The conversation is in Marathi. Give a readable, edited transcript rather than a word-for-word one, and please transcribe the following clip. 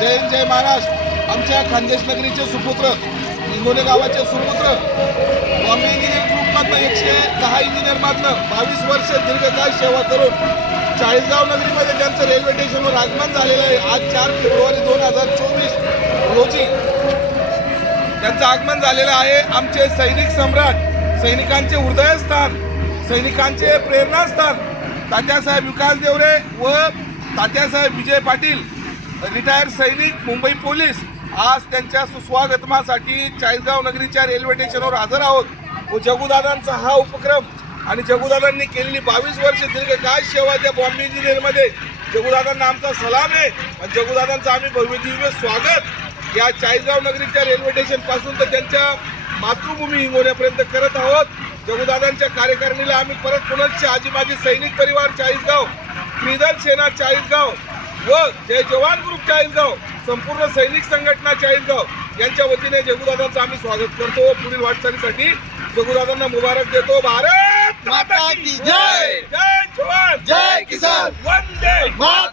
जय हिंद जय महाराष्ट्र। आमच्या खानदेश नगरीचे सुपुत्र, हिंगोली गावाचे सुपुत्र, बॉम्बे इंजिनिअरिंग ग्रुपमधनं 110 इंजिनिअरमधनं 22 वर्ष दीर्घकाळ सेवा करून चाळीसगाव नगरीमध्ये त्यांचं रेल्वे स्टेशनवर आगमन झालेलं आहे। आज 4 फेब्रुवारी 2024 रोजी त्यांचं आगमन झालेलं आहे। आमचे सैनिक सम्राट, सैनिकांचे हृदयस्थान, सैनिकांचे प्रेरणास्थान तात्यासाहेब विकास देवरे व तात्यासाहेब विजय पाटील, रिटायर्ड सैनिक, मुंबई पोलीस, आज त्यांच्या सुस्वागतमासाठी चाळीसगाव नगरीच्या रेल्वे स्टेशनवर हजर आहोत। व जगुदादांचा हा उपक्रम आणि जगुदादांनी केलेली 22 वर्ष दीर्घकाळ सेवा त्या बॉम्बे इंजिनिअरमध्ये, जगुदादांना आमचा सलाम आहे आणि जगुदादांचं आम्ही भव्य दिव्य स्वागत या चाळीसगाव नगरीच्या रेल्वे स्टेशन पासून तर त्यांच्या मातृभूमी हिंगोल्यापर्यंत करत आहोत। जगुदादांच्या कार्यकारिणीला आम्ही परत पुनश्च आजी माजी सैनिक परिवार चाळीसगाव, त्रिदल सेना चाळीसगाव व जय जवान ग्रुप चाळीसगाव, संपूर्ण सैनिक संघटना चाळीसगाव यांच्या वतीने जगुदादांचं आम्ही स्वागत करतो व पुढील वाटचालीसाठी जगुदादांना मुबारक देतो। भारत माता की जय, जय जवान, जय किसान, वंदे मातरम।